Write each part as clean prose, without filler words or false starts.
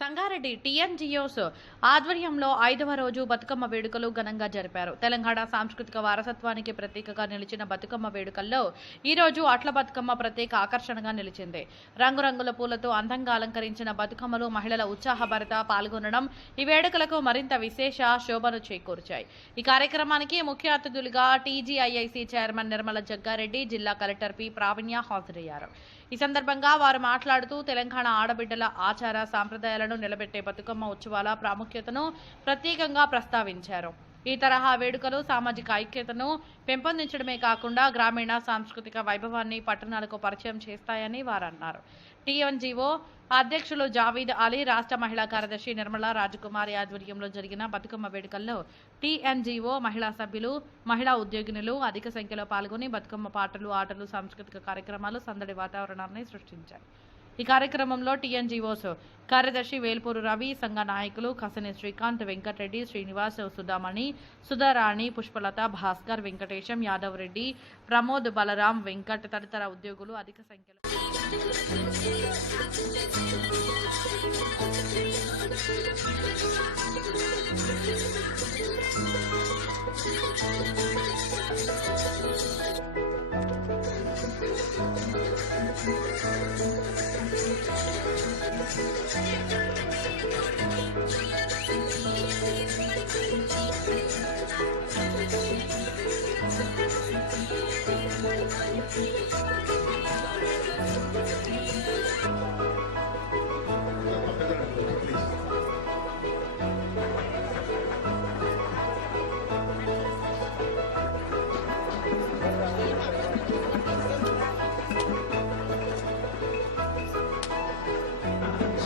Sangareddy TNGOs ఆధ్వర్యంలో 5వ రోజు బతుకమ్మ వేడుకలు ఘనంగా జరిపారు. తెలంగాణ సాంస్కృతిక వారసత్వానికి ప్రతీకగా నిలిచిన బతుకమ్మ వేడుకల్లో ఈ రోజు అట్ల బతుకమ్మ ప్రత్యేక ఆకర్షణగా నిలిచింది. రంగురంగుల పూలతో అందంగా అలంకరించిన బతుకమ్మలు మహిళల ఉత్సాహభరిత పాల్గొనడం ఈ వేడుకలకు మరింత విశేష శోభను చేకూర్చాయి. ఈ కార్యక్రమానికి ముఖ్య అతిథులుగా టీజీఐఐసీ చైర్మన్ నిర్మల జగ్గారెడ్డి, జిల్లా కలెక్టర్ పి ప్రావీణ్య హాజరయ్యారు. ఈ సందర్భంగా వారు మాట్లాడుతూ తెలంగాణ ఆడబిడ్డల ఆచార సాంప్రదాయాలను నిలబెట్టే బతుకమ్మ ఉత్సవాల ప్రాముఖ్యతను ప్రత్యేకంగా ప్రస్తావించారు. ఈ తరహా వేడుకలు సామాజిక ఐక్యతను పెంపొందించడమే కాకుండా గ్రామీణ సాంస్కృతిక వైభవాన్ని పట్టణాలకు పరిచయం చేస్తాయని వారు అన్నారు. టీఎన్జిఓ అధ్యక్షులు జావీద్ అలీ, రాష్ట్ర మహిళా కార్యదర్శి నిర్మలా రాజకుమారి ఆధ్వర్యంలో జరిగిన బతుకమ్మ వేడుకల్లో టీఎన్జిఓ మహిళా సభ్యులు, మహిళా ఉద్యోగినులు అధిక సంఖ్యలో పాల్గొని బతుకమ్మ పాటలు, ఆటలు, సాంస్కృతిక కార్యక్రమాలు సందడి వాతావరణాన్ని సృష్టించారు. ఈ కార్యక్రమంలో టీఎన్జిఓస్ కార్యదర్శి వేల్పూరు రవి, సంఘ నాయకులు కసని శ్రీకాంత్, వెంకటరెడ్డి, శ్రీనివాస్, సుధామణి, సుధారాణి, పుష్పలత, భాస్కర్, వెంకటేశం, యాదవ్ రెడ్డి, ప్రమోద్, బలరాం, వెంకట్ తదితర ఉద్యోగులు అధిక సంఖ్యలో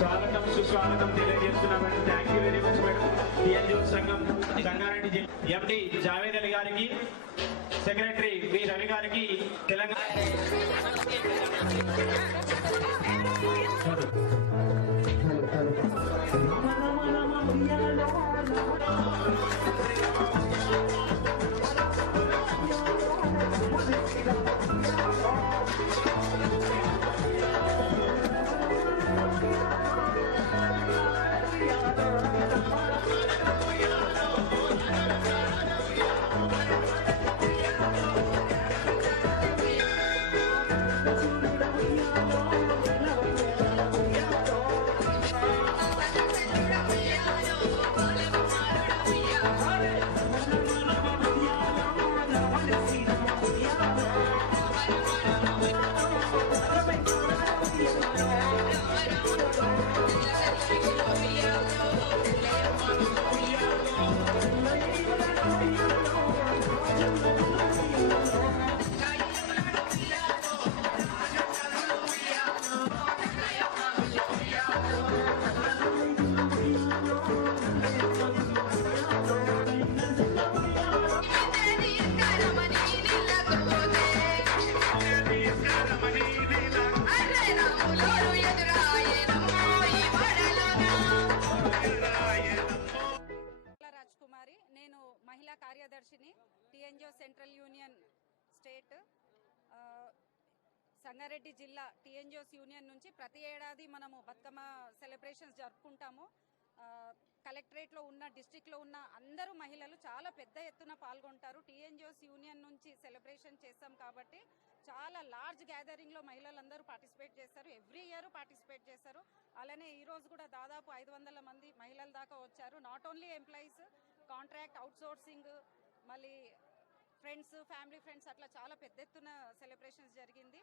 స్వాగతం సుస్వాగతం తెలియజేస్తున్నాం madam. Thank you very much madam. TNGO సంఘం సంగారెడ్డి ఎండి జావేద్ అలీ గారికి, సెక్రటరీ వి రవి గారికి, తెలంగాణ మహిళా కార్యదర్శిని, TNGO central union state Sangareddy జిల్లా టీఎన్జిఓస్ యూనియన్ నుంచి ప్రతి ఏడాది మనము బతుకమ్మ సెలబ్రేషన్స్ జరుపుకుంటాము. కలెక్టరేట్లో ఉన్న, డిస్ట్రిక్ట్లో ఉన్న అందరూ మహిళలు చాలా పెద్ద ఎత్తున పాల్గొంటారు. టీఎన్జిఓస్ యూనియన్ నుంచి సెలబ్రేషన్ చేస్తాం కాబట్టి చాలా లార్జ్ గ్యాదరింగ్లో మహిళలందరూ పార్టిసిపేట్ చేస్తారు. ఎవ్రీ ఇయర్ పార్టిసిపేట్ చేస్తారు. అలానే ఈరోజు కూడా దాదాపు 500 మంది మహిళల దాకా వచ్చారు. Not only employees, contract, outsourcing, మళ్ళీ ఫ్రెండ్స్, ఫ్యామిలీ ఫ్రెండ్స్, అట్లా చాలా పెద్ద ఎత్తున సెలబ్రేషన్స్ జరిగింది.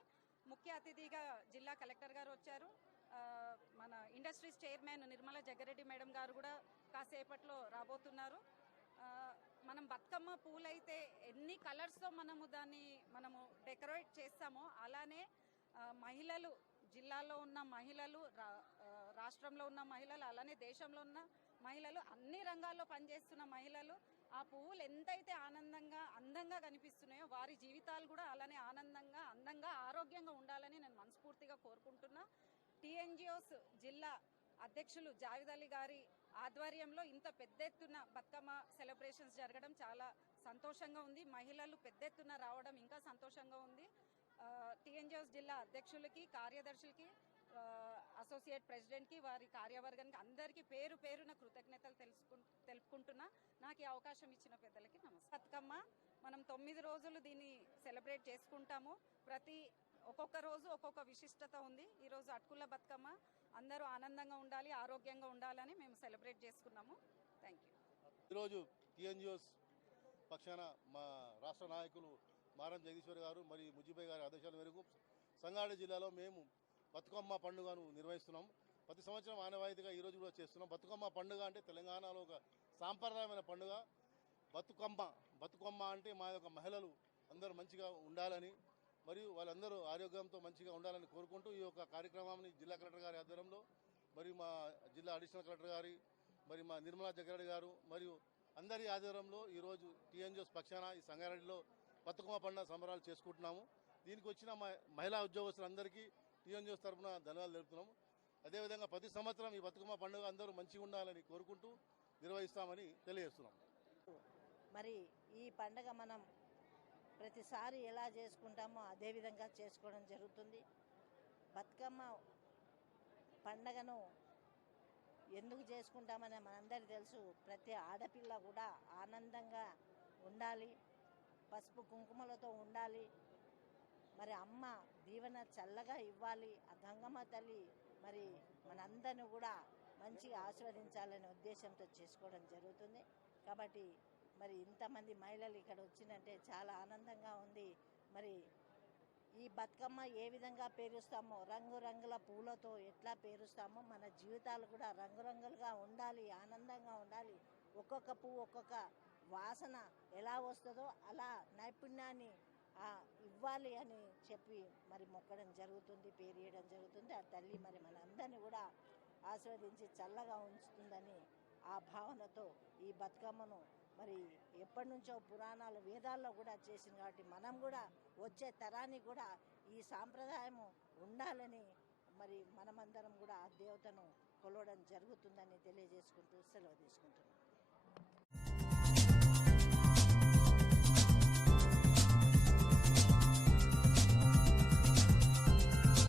ముఖ్య అతిథిగా జిల్లా కలెక్టర్ గారు వచ్చారు. మన industries chairman Nirmala Jaggareddy madam గారు కూడా కాసేపట్లో రాబోతున్నారు. మనం బతుకమ్మ పూలైతే ఎన్ని కలర్స్తో మనము డెకరేట్ చేస్తామో అలానే మహిళలు, జిల్లాలో ఉన్న మహిళలు, రాష్ట్రంలో ఉన్న మహిళలు, అలానే దేశంలో ఉన్న మహిళలు, అన్ని రంగాల్లో పనిచేస్తున్న మహిళలు ఆ పువ్వులు ఎంతైతే అందంగా కనిపిస్తున్నాయో వారి జీవితాలు కూడా అలానే అందంగా ఆరోగ్యంగా ఉండాలని నేను మనస్ఫూర్తిగా కోరుకుంటున్నా. టీఎన్జిఓస్ జిల్లా అధ్యక్షులు జావేద్ అలీ గారి ఆధ్వర్యంలో ఇంత పెద్ద ఎత్తున బతుకమ్మ సెలబ్రేషన్స్ జరగడం చాలా సంతోషంగా ఉంది. మహిళలు పెద్ద ఎత్తున రావడం ఇంకా సంతోషంగా ఉంది. టీఎన్జిఓస్ జిల్లా అధ్యక్షులకి, కార్యదర్శులకి, అసోసియేట్ ప్రెసిడెంట్కి, వారి కార్యవర్గానికి అందరికీ పేరు పేరున కృతజ్ఞతలు తెలుపుకుంటున్నా. నాకు ఈ అవకాశం ఇచ్చిన పెద్దలకి నమస్కారం. బతుకమ్మ మనం 9 రోజులు దీన్ని సెలబ్రేట్ చేసుకుంటాము. ఒక్కొక్క రోజు ఒక్కొక్క విశిష్టత ఉంది. ఈరోజు అటుకుల బతుకమ్మ, అందరూ ఆనందంగా ఉండాలి, ఆరోగ్యంగా ఉండాలని మేము సెలబ్రేట్ చేసుకున్నాము. Thank you. ఈరోజు టీఎన్జిఓస్ పక్షాన మా రాష్ట్ర నాయకులు మారం జగదీశ్వర్ గారు మరియు ముజీబాయ్ గారి ఆదేశాల మేరకు సంగారెడ్డి జిల్లాలో మేము బతుకమ్మ పండుగను నిర్వహిస్తున్నాం. ప్రతి సంవత్సరం ఆనవాయితీగా ఈరోజు కూడా చేస్తున్నాం. బతుకమ్మ పండుగ అంటే తెలంగాణలో ఒక సాంప్రదాయమైన పండుగ. బతుకమ్మ అంటే మా యొక్క మహిళలు అందరూ మంచిగా ఉండాలని మరియు వాళ్ళందరూ ఆరోగ్యంతో మంచిగా ఉండాలని కోరుకుంటూ ఈ యొక్క కార్యక్రమాన్ని జిల్లా కలెక్టర్ గారి ఆధ్వర్యంలో మరియు మా జిల్లా అడిషనల్ కలెక్టర్ గారి మరి మా నిర్మలా జగ్గారెడ్డి గారు మరియు అందరి ఆధ్వర్యంలో ఈరోజు టీఎన్జిఓస్ పక్షాన ఈ సంగారెడ్డిలో బతుకమ్మ పండుగ సంబరాలు చేసుకుంటున్నాము. దీనికి వచ్చిన మా మహిళా ఉద్యోగస్తులందరికీ టీఎన్జిఓస్ తరఫున ధన్యవాదాలు తెలుపుతున్నాము. అదేవిధంగా ప్రతి సంవత్సరం ఈ బతుకమ్మ పండుగ అందరూ మంచిగా ఉండాలని కోరుకుంటూ నిర్వహిస్తామని తెలియజేస్తున్నాం. మరి ఈ పండుగ మనం ప్రతిసారి ఎలా చేసుకుంటామో అదే విధంగా చేసుకోవడం జరుగుతుంది. బతుకమ్మ పండుగను ఎందుకు చేసుకుంటామని మనందరికీ తెలుసు. ప్రతి ఆడపిల్ల కూడా ఆనందంగా ఉండాలి, పసుపు కుంకుమలతో ఉండాలి, మరి అమ్మ దీవెన చల్లగా ఇవ్వాలి. ఆ గంగమ్మ తల్లి మరి మనందరిని కూడా మంచిగా ఆశీర్వదించాలనే ఉద్దేశంతో చేసుకోవడం జరుగుతుంది. కాబట్టి మరి ఇంతమంది మహిళలు ఇక్కడ వచ్చిందంటే చాలా ఆనందంగా ఉంది. మరి ఈ బతుకమ్మ ఏ విధంగా పేరుస్తామో, రంగురంగుల పూలతో ఎట్లా పేరుస్తామో మన జీవితాలు కూడా రంగురంగులుగా ఉండాలి, ఆనందంగా ఉండాలి. ఒక్కొక్క పువ్వు ఒక్కొక్క వాసన ఎలా వస్తుందో అలా నైపుణ్యాన్ని ఇవ్వాలి అని చెప్పి మరి మొక్కడం జరుగుతుంది, పేరియడం జరుగుతుంది. ఆ తల్లి మరి మన అందరినీ కూడా ఆశీర్వదించి చల్లగా ఉంచుతుందని ఆ భావనతో ఈ బతుకమ్మను మరి ఎప్పటి నుంచో పురాణాలు వేదాల్లో కూడా చేసింది. కాబట్టి మనం కూడా వచ్చే తరానికి కూడా ఈ సాంప్రదాయము ఉండాలని మరి మనమందరం కూడా ఆ దేవతను కొలవడం జరుగుతుందని తెలియజేసుకుంటూ సెలవు తీసుకుంటున్నాం.